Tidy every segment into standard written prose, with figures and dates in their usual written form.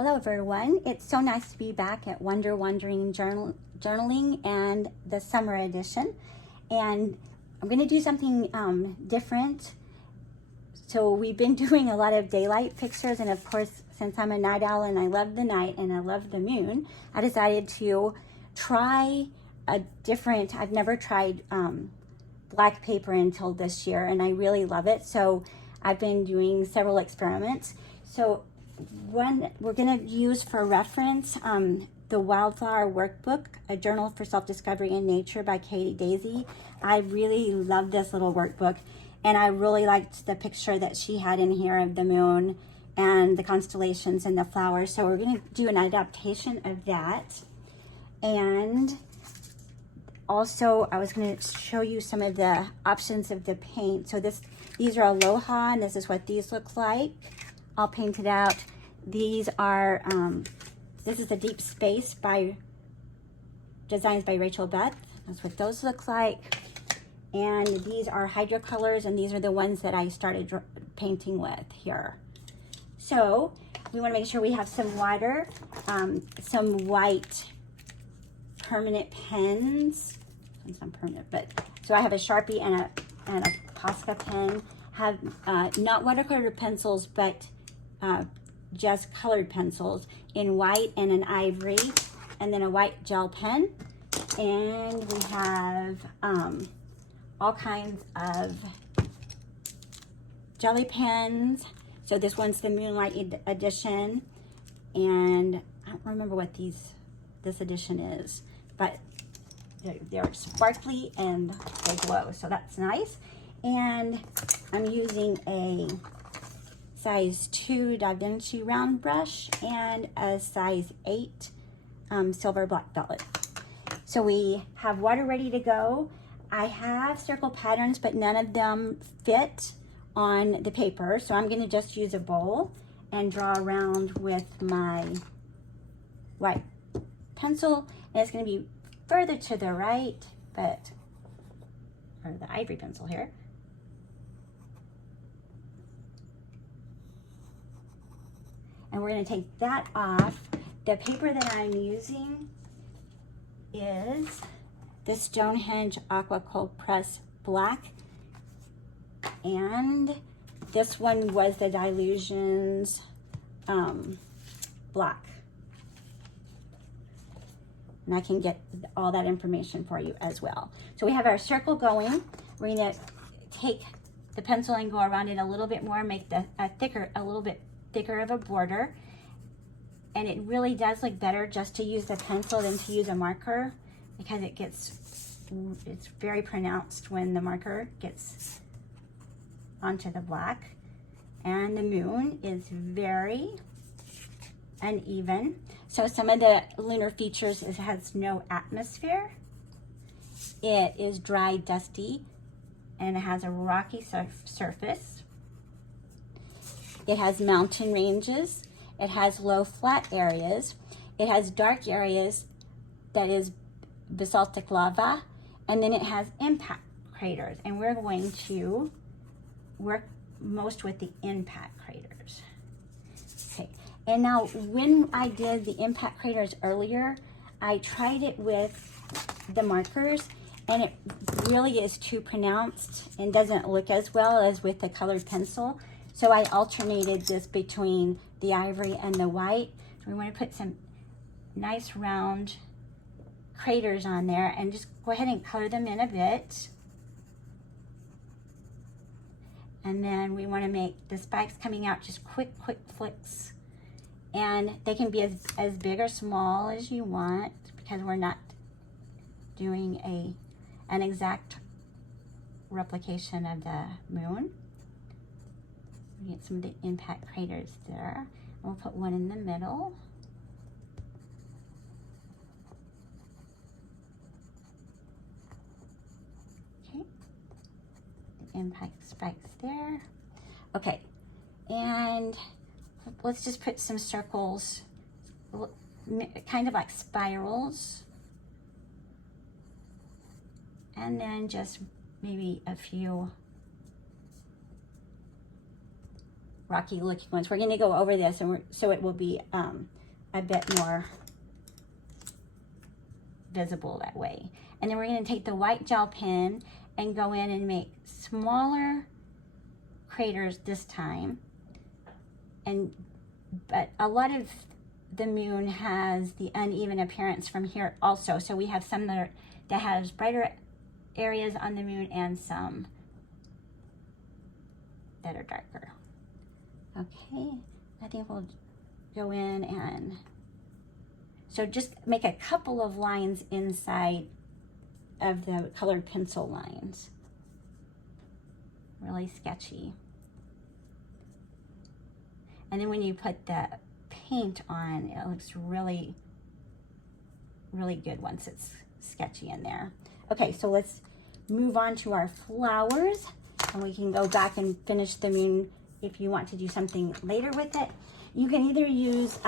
Hello everyone, it's so nice to be back at Wandering Journaling and the summer edition. And I'm going to do something different. So we've been doing a lot of daylight pictures, and of course, since I'm a night owl and I love the night and I love the moon, I decided to try a different, I've never tried black paper until this year, and I really love it. So I've been doing several experiments. So one we're going to use for reference, the Wildflower Workbook, A Journal for Self-Discovery in Nature by Katie Daisy. I really love this little workbook, and I really liked the picture that she had in here of the moon and the constellations and the flowers. So we're going to do an adaptation of that. And also, I was going to show you some of the options of the paint. So these are Aloha, and this is what these look like. I'll paint it out. These are, this is the Deep Space by designs by Rachel Beth. That's what those look like. And these are hydrocolors, and these are the ones that I started painting with here. So we want to make sure we have some water, some white permanent pens. It's not permanent, but so I have a Sharpie and a Posca pen. Have not watercolor pencils, but just colored pencils in white and an ivory, and then a white gel pen. And we have all kinds of jelly pens. So this one's the Moonlight edition, and I don't remember what this edition is, but they're sparkly and they glow, so that's nice. And I'm using a size 2 Da Vinci round brush and a size 8 silver black velvet. So we have water ready to go. I have circle patterns, but none of them fit on the paper. So I'm going to just use a bowl and draw around with my white pencil. And it's going to be further to the right, or the ivory pencil here. And we're going to take that off. The paper that I'm using is the Stonehenge Aqua Cold Press Black. And this one was the Dylusions Black. And I can get all that information for you as well. So we have our circle going. We're going to take the pencil and go around it a little bit more, make a little bit thicker of a border. And it really does look better just to use the pencil than to use a marker, because it's very pronounced when the marker gets onto the black. And the moon is very uneven. So some of the lunar features, it has no atmosphere. It is dry, dusty, and it has a rocky surface. It has mountain ranges. It has low flat areas. It has dark areas that is basaltic lava. And then it has impact craters. And we're going to work most with the impact craters. Okay. And now when I did the impact craters earlier, I tried it with the markers, and it really is too pronounced and doesn't look as well as with the colored pencil. So I alternated this between the ivory and the white. So we want to put some nice round craters on there and just go ahead and color them in a bit. And then we want to make the spikes coming out just quick flicks. And they can be as big or small as you want, because we're not doing an exact replication of the moon. We get some of the impact craters there. We'll put one in the middle. Okay. The impact spikes there. Okay. And let's just put some circles, kind of like spirals. And then just maybe a few rocky looking ones. We're going to go over this, and so it will be a bit more visible that way. And then we're going to take the white gel pen and go in and make smaller craters this time. But a lot of the moon has the uneven appearance from here also. So we have some that has brighter areas on the moon and some that are darker. Okay, I think we'll go in and so just make a couple of lines inside of the colored pencil lines. Really sketchy. And then when you put the paint on, it looks really, really good once it's sketchy in there. Okay, so let's move on to our flowers, and we can go back and finish the moon if you want to do something later with it. You can either use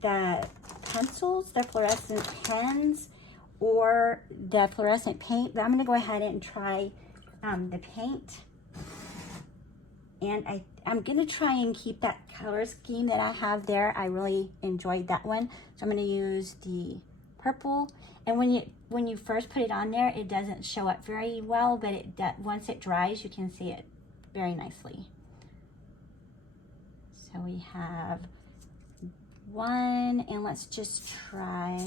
the pencils, the fluorescent pens, or the fluorescent paint, but I'm gonna go ahead and try the paint. And I'm gonna try and keep that color scheme that I have there. I really enjoyed that one. So I'm gonna use the purple. And when you first put it on there, it doesn't show up very well, but once it dries, you can see it very nicely. So we have one, and let's just try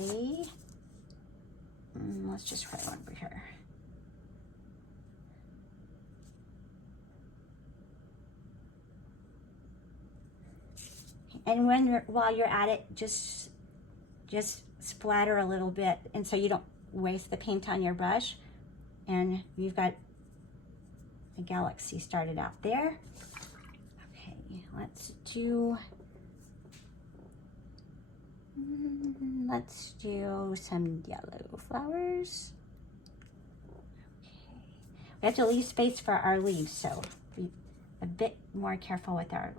one over here. And while you're at it, just splatter a little bit, and so you don't waste the paint on your brush. And you've got a galaxy started out there. Okay, let's do some yellow flowers. Okay, we have to leave space for our leaves, so be a bit more careful with our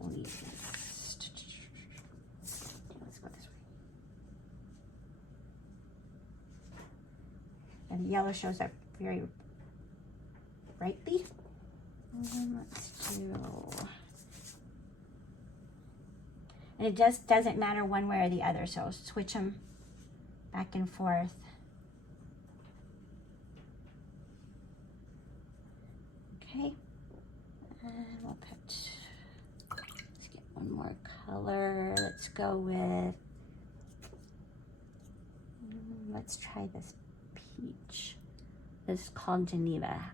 leaves. And the yellow shows up very brightly. Let's do, and it just doesn't matter one way or the other, so switch them back and forth. Okay, and we'll let's get one more color. Let's go with, let's try this peach. This is called Geneva.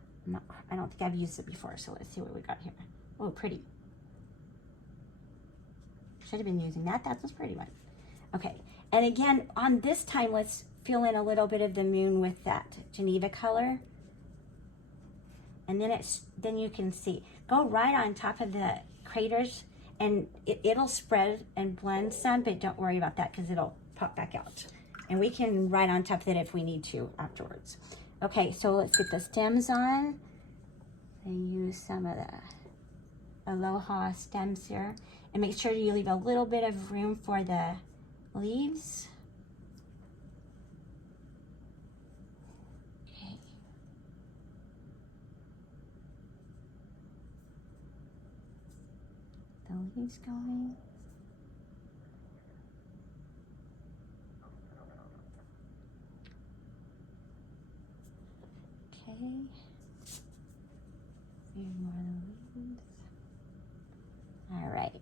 I don't think I've used it before, so let's see what we got here. Oh, pretty. Should have been using that. That's a pretty one. Okay, and again, on this time, let's fill in a little bit of the moon with that Geneva color. And then you can see, go right on top of the craters, and it'll spread and blend some, but don't worry about that because it'll pop back out. And we can write on top of it if we need to afterwards. Okay, so let's get the stems on and use some of the Aloha stems here. And make sure you leave a little bit of room for the leaves. Okay. The leaves going. Okay, maybe more leaves. All right.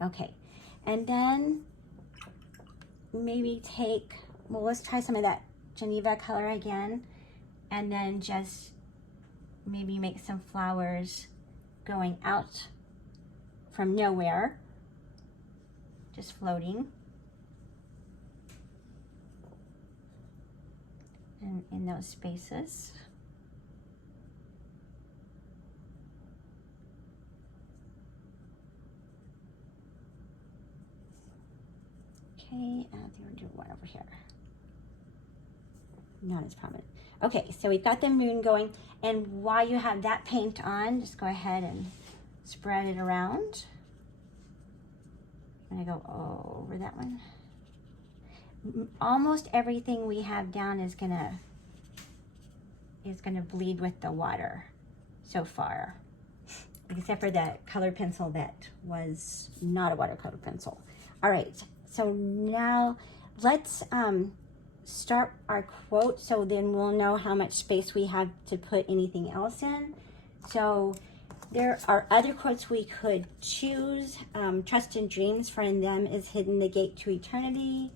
Okay, and then maybe let's try some of that Geneva color again, and then just maybe make some flowers going out from nowhere, just floating, and in those spaces. Okay, and I think we'll do one over here. not as prominent. Okay, so we've got the moon going, and while you have that paint on, just go ahead and spread it around. I'm gonna go over that one. Almost everything we have down is gonna bleed with the water so far, except for that colored pencil that was not a watercolor pencil. All right, so now let's start our quote, so then we'll know how much space we have to put anything else in. So there are other quotes we could choose. Trust in dreams, for in them is hidden the gate to eternity.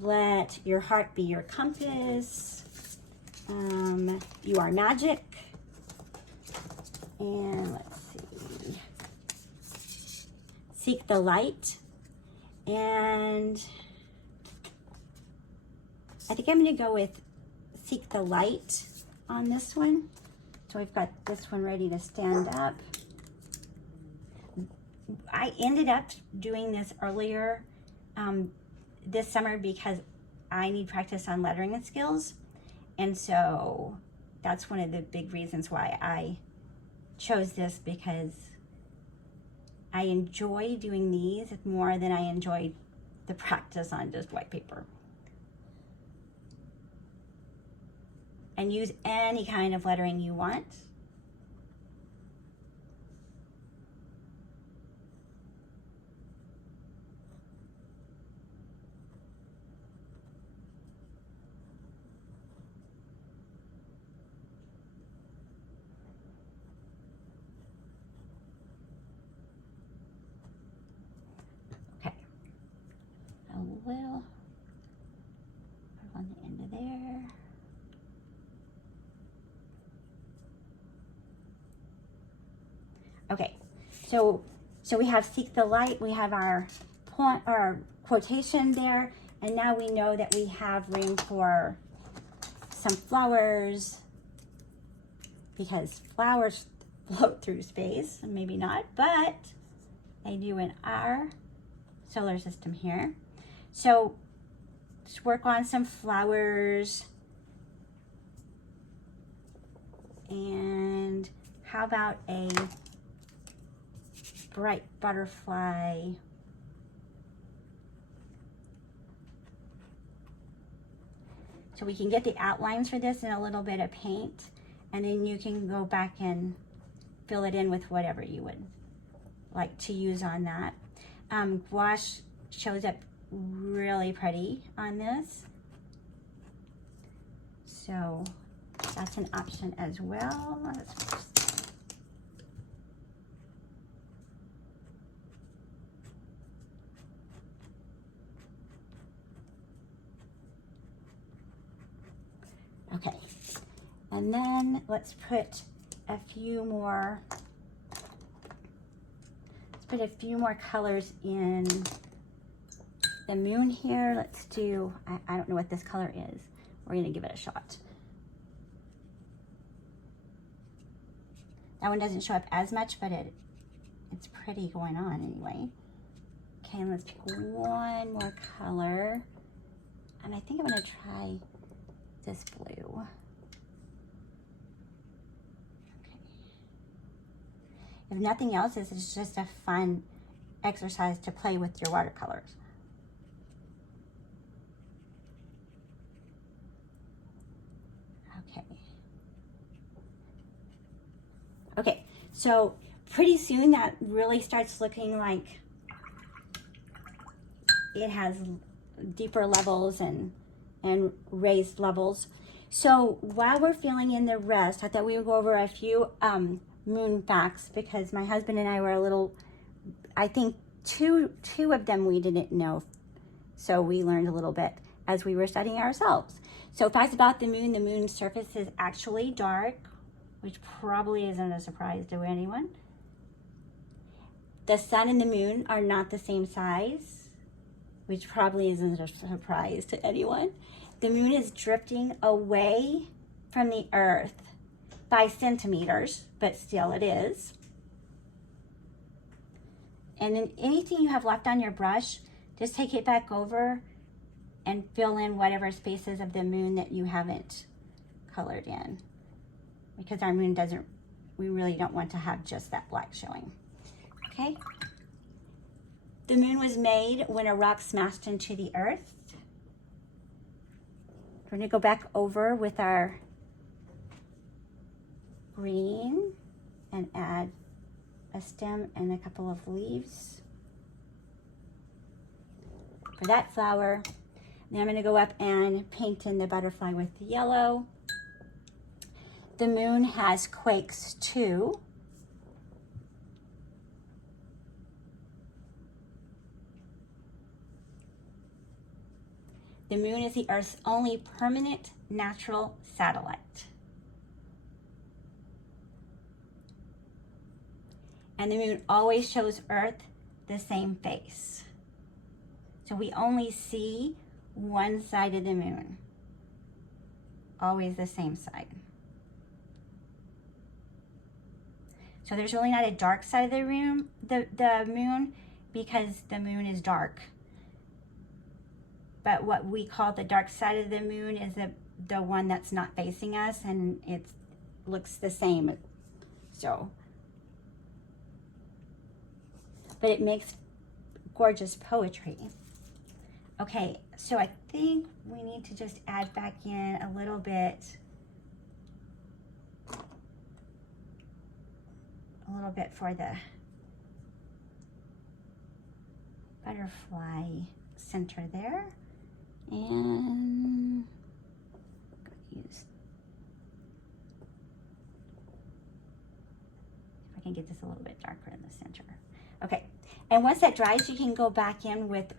Let your heart be your compass. You are magic. And let's see. Seek the light. And I think I'm going to go with seek the light on this one. So we've got this one ready to stand up. I ended up doing this earlier this summer because I need practice on lettering skills. And so that's one of the big reasons why I chose this, because I enjoy doing these more than I enjoy the practice on just white paper. And use any kind of lettering you want. Okay, a little on the end of there. Okay, so we have seek the light, we have our point, our quotation there, and now we know that we have room for some flowers, because flowers float through space, maybe not, but they do in our solar system here. So let's work on some flowers. And how about a bright butterfly? So we can get the outlines for this in a little bit of paint, and then you can go back and fill it in with whatever you would like to use on that. Gouache shows up really pretty on this, so that's an option as well. Okay, and then let's put a few more colors in the moon here. Let's do, I don't know what this color is. We're gonna give it a shot. That one doesn't show up as much, but it's pretty going on anyway. Okay, and let's pick one more color. And I think I'm gonna try this blue. Okay. If nothing else, this is just a fun exercise to play with your watercolors. Okay. Okay, so pretty soon that really starts looking like it has deeper levels and raised levels. So while we're filling in the rest, I thought we would go over a few moon facts, because my husband and I were a little, I think two of them we didn't know. So we learned a little bit as we were studying ourselves. So facts about the moon's surface is actually dark, which probably isn't a surprise to anyone. The sun and the moon are not the same size, which probably isn't a surprise to anyone. The moon is drifting away from the earth by centimeters, but still it is. And then anything you have left on your brush, just take it back over and fill in whatever spaces of the moon that you haven't colored in, because our moon doesn't, we really don't want to have just that black showing. Okay. The moon was made when a rock smashed into the earth. We're going to go back over with our green and add a stem and a couple of leaves for that flower. Then I'm going to go up and paint in the butterfly with the yellow. The moon has quakes too. The moon is the Earth's only permanent natural satellite. And the moon always shows Earth the same face. So we only see one side of the moon. Always the same side. So there's really not a dark side of the moon, because the moon is dark. But what we call the dark side of the moon is the one that's not facing us, and it looks the same. So, but it makes gorgeous poetry. Okay, so I think we need to just add back in a little bit for the butterfly center there. And use, if I can get this a little bit darker in the center. Okay, and once that dries, you can go back in with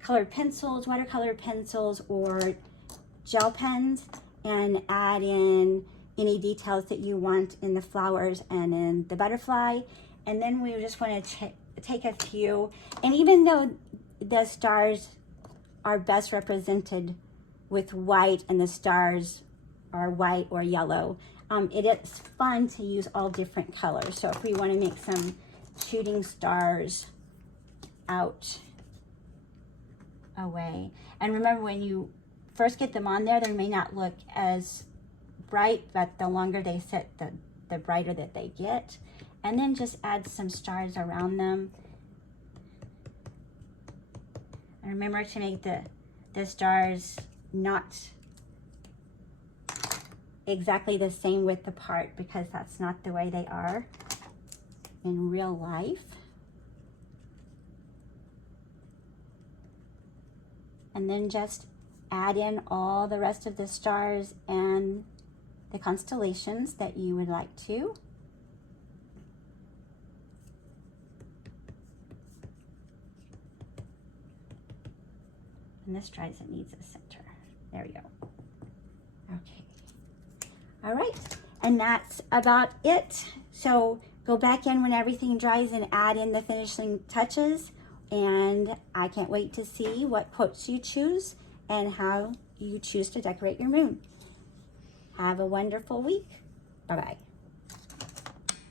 colored pencils, watercolor pencils, or gel pens, and add in any details that you want in the flowers and in the butterfly. And then we just want to take a few, and even though the stars are best represented with white and the stars are white or yellow, it is fun to use all different colors. So if we want to make some shooting stars out away, and remember, when you first get them on there, they may not look as bright, but the longer they sit, the brighter that they get. And then just add some stars around them. And remember to make the stars not exactly the same width apart, because that's not the way they are in real life. And then just add in all the rest of the stars and the constellations that you would like to. And this dries, it needs a center. There we go. Okay. All right, and that's about it. So go back in when everything dries and add in the finishing touches. And I can't wait to see what quotes you choose and how you choose to decorate your moon. Have a wonderful week. Bye-bye.